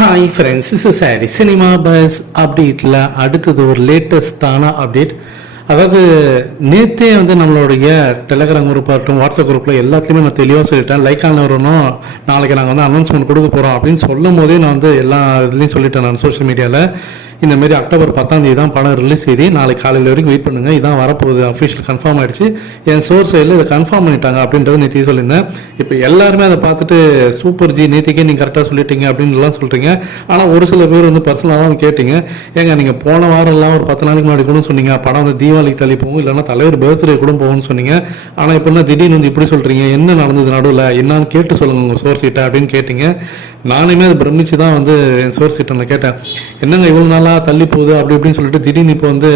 Hi friends, is sorry cinema bus அப்டேட்டில் அடுத்தது ஒரு லேட்டஸ்டான அப்டேட். அதாவது நேற்றே வந்து நம்மளுடைய டெலகிராம் குரூப் ஆகட்டும், வாட்ஸ்அப் குரூப்பில் எல்லாத்துலேயுமே நான் தெளிவாக சொல்லிட்டேன். லைக் வரணும், நாளைக்கு நாங்கள் வந்து அனௌன்ஸ்மெண்ட் கொடுக்க போகிறோம் அப்படின்னு சொல்லும் போதே நான் வந்து எல்லா இதுலேயும் சொல்லிட்டேன். நான் சோஷியல் மீடியாவில் இந்தமாரி அக்டோபர் 10 தான் படம் ரிலீஸ் செய்தி. நாளைக்கு காலையில் வரைக்கும் வெயிட் பண்ணுங்கள், இதான் வரப்போகுது, அஃபிஷியல் கன்ஃபார்ம் ஆகிடுச்சு, என் சோர்ஸ் சைடில் இதை கன்ஃபார்ம் பண்ணிட்டாங்க அப்படின்றத நேற்று சொல்லியிருந்தேன். இப்போ எல்லாருமே அதை பார்த்துட்டு சூப்பர் ஜி நேற்றுக்கே நீங்கள் கரெக்டாக சொல்லிட்டீங்க அப்படின்லாம் சொல்கிறீங்க. ஆனால் ஒரு சில பேர் வந்து பர்சனலாக தான் கேட்டீங்க, ஏங்க நீங்கள் போன வாரம்லாம் ஒரு 10 நாளைக்கு முன்னாடி கூட சொன்னீங்க படம் வந்து தீபாவளிக்கு தள்ளி போகும், இல்லைன்னா தலைவர் பர்த்டே கூட போகும்னு சொன்னீங்க. ஆனால் இப்போ என்ன திடீர்னு வந்து இப்படி சொல்கிறீங்க, என்ன நடந்தது நடுவில், என்னான்னு கேட்டு சொல்லுங்கள் உங்கள் சோர்ஸ் கிட்ட அப்படின்னு கேட்டீங்க. நானுமே அதை பிரமிச்சு தான் வந்து என் சோர்ஸ் கிட்ட நான் கேட்டேன், என்னங்க இவ்வளோ நாளாக தள்ளி போகுது அப்படி இப்படின்னு சொல்லிட்டு திடீர்னு இப்போ வந்து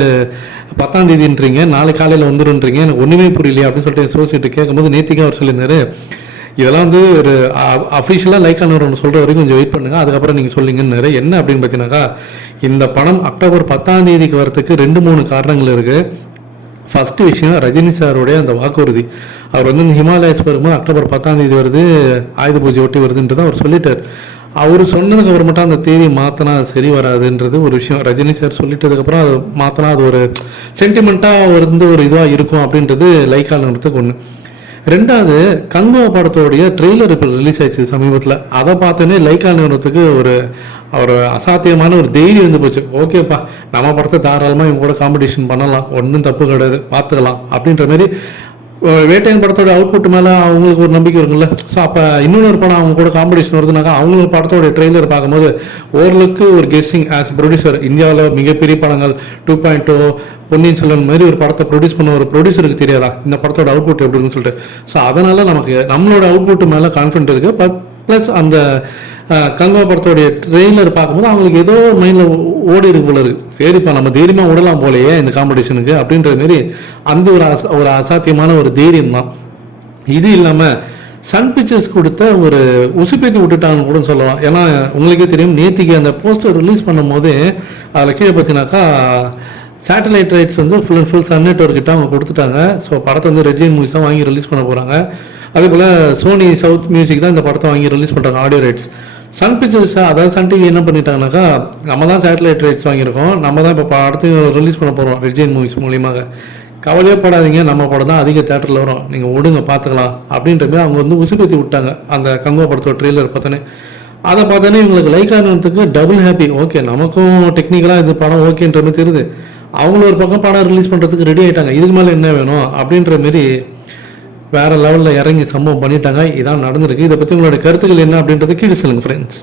10ஆம் தேதின்றீங்க, நாளைக்கு காலையில் வந்துடுன்றீங்க, எனக்கு ஒன்றுமே புரியலையே அப்படின்னு சொல்லிட்டு என் சோர்ஸ் கிட்ட கேட்கும்போது நேற்றுக்கே அவர் சொல்லியிருந்தாரு, இதெல்லாம் வந்து ஒரு அஃபிஷியலாக லைக் ஆனவர் சொல்கிற வரைக்கும் கொஞ்சம் வெயிட் பண்ணுங்கள், அதுக்கப்புறம் நீங்கள் சொல்லிங்கன்னு. என்ன அப்படின்னு பார்த்தீங்கன்னாக்கா, இந்த படம் அக்டோபர் 10ஆம் தேதிக்கு வரத்துக்கு 2-3 காரணங்கள் இருக்குது. ஃபஸ்ட்டு விஷயம், ரஜினி சாருடைய அந்த வாக்குறுதி. அவர் வந்து இந்த ஹிமாலயஸ் வரும்போது அக்டோபர் 10ஆம் தேதி வருது, ஆயுத பூஜை ஒட்டி வருதுன்றது அவர் சொல்லிட்டார். அவர் சொன்னதுக்கு அப்புறம் மட்டும் அந்த தேதி மாற்றினா அது சரி வராதுன்றது ஒரு விஷயம். ரஜினி சார் சொல்லிட்டதுக்கப்புறம் அது மாற்றினா அது ஒரு சென்டிமெண்ட்டாக வந்து ஒரு இதுவாக இருக்கும் அப்படின்றது லைக்காலன்றதுக்கு ஒன்று. ரெண்டாவது, கங்குவா படத்தோடைய ட்ரெய்லர் இப்போ ரிலீஸ் ஆயிடுச்சு சமீபத்தில். அதை பார்த்தோன்னே லைக்கா நிறுவனத்துக்கு ஒரு அசாத்தியமான ஒரு தைரியம் இருந்து போச்சு. ஓகேப்பா, நம்ம படத்தை தாராளமாக இவங்க கூட காம்படிஷன் பண்ணலாம், ஒன்றும் தப்பு கிடையாது, பார்த்துக்கலாம் அப்படின்ற மாதிரி வேட்டையன் படத்தோட அவுட்புட் மேலே அவங்களுக்கு ஒரு நம்பிக்கை இருக்குல்ல. ஸோ அப்போ இன்னொரு படம் அவங்க கூட காம்படிஷன் வருதுனாக்கா அவங்களுக்கு படத்தோட ட்ரெய்லர் பார்க்கும்போது ஓரளவுக்கு ஒரு கெஸ்ஸிங் ஆஸ் ப்ரொடியூசர், இந்தியாவில் மிகப்பெரிய படங்கள் 2.0 பொன்னியின் செல்வன் மாதிரி ஒரு படத்தை ப்ரொடியூஸ் பண்ண ஒரு ப்ரொடியூசருக்கு தெரியாதா இந்த படத்தோட அவுட்புட் எப்படி இருக்குன்னு சொல்லிட்டு. ஸோ அதனால் நமக்கு நம்மளோட அவுட்புட் மேலே கான்ஃபிடென்ட் இருக்குது. ப்ளஸ் அந்த கங்கா படத்தோடைய ட்ரெய்லர் பார்க்கும்போது அவங்களுக்கு ஏதோ மைண்டில் ஓடி இருக்கு போல இருக்கு, சரிப்பா நம்ம தைரியமாக விடலாம் போலையே இந்த காம்படிஷனுக்கு அப்படின்ற மாரி அந்த ஒரு அசாத்தியமான ஒரு தைரியம் தான். இது இல்லாமல் சன் பிக்சர்ஸ் கொடுத்த ஒரு உசுப்பேத்தி விட்டுட்டாங்கன்னு கூட சொல்லலாம். ஏன்னா உங்களுக்கே தெரியும், நேற்றுக்கு அந்த போஸ்டர் ரிலீஸ் பண்ணும் போது அதில் கீழே பார்த்தீங்கன்னாக்கா சேட்டலைட் ரைட்ஸ் வந்து ஃபுல் அண்ட் ஃபுல் சன் நெட்வொர்க்கிட்ட அவங்க கொடுத்துட்டாங்க. ஸோ படத்தை வந்து ரெட் ஜெயின் மூவிஸ் தான் வாங்கி ரிலீஸ் பண்ண போகிறாங்க. அதே போல் சோனி சவுத் மியூசிக் தான் இந்த படத்தை வாங்கி ரிலீஸ் பண்ணுறாங்க, ஆடியோ ரைட்ஸ். சன் பிக்சர்ஸ் அதாவது சன் டிவி என்ன பண்ணிட்டாங்கனாக்கா, நம்ம தான் சேட்டலைட் ரைட்ஸ் வாங்கியிருக்கோம், நம்ம தான் இப்போ படத்தையும் ரிலீஸ் பண்ண போகிறோம் ரெட் ஜெயின் மூவிஸ் மூலியமாக, கவலையே படாதீங்க, நம்ம படம் தான் அதிக தேட்டரில் வரும், நீங்கள் விடுங்க பார்த்துக்கலாம் அப்படின்ற மாதிரி அவங்க வந்து உசுப்பேத்தி விட்டாங்க அந்த கங்குவா படத்தோட ட்ரெய்லர் பார்த்தோன்னே. அதை பார்த்தோன்னே இவங்களுக்கு லைக் ஆனதுக்கு டபுள் ஹாப்பி. ஓகே, நமக்கும் டெக்னிக்கலாக இது படம் ஓகேன்ற மாதிரி தெரியுது, அவங்களும் ஒரு பக்கம் படம் ரிலீஸ் பண்ணுறதுக்கு ரெடி ஆகிட்டாங்க, இதுக்கு மேலே என்ன வேணும் அப்படின்ற மாரி வேறு லெவலில் இறங்கி சம்பவம் பண்ணிட்டாங்க. இதான் நடந்திருக்கு. இதை பற்றி உங்களோட கருத்துக்கள் என்ன அப்படின்றது கீழே சொல்லுங்கள் ஃப்ரெண்ட்ஸ்.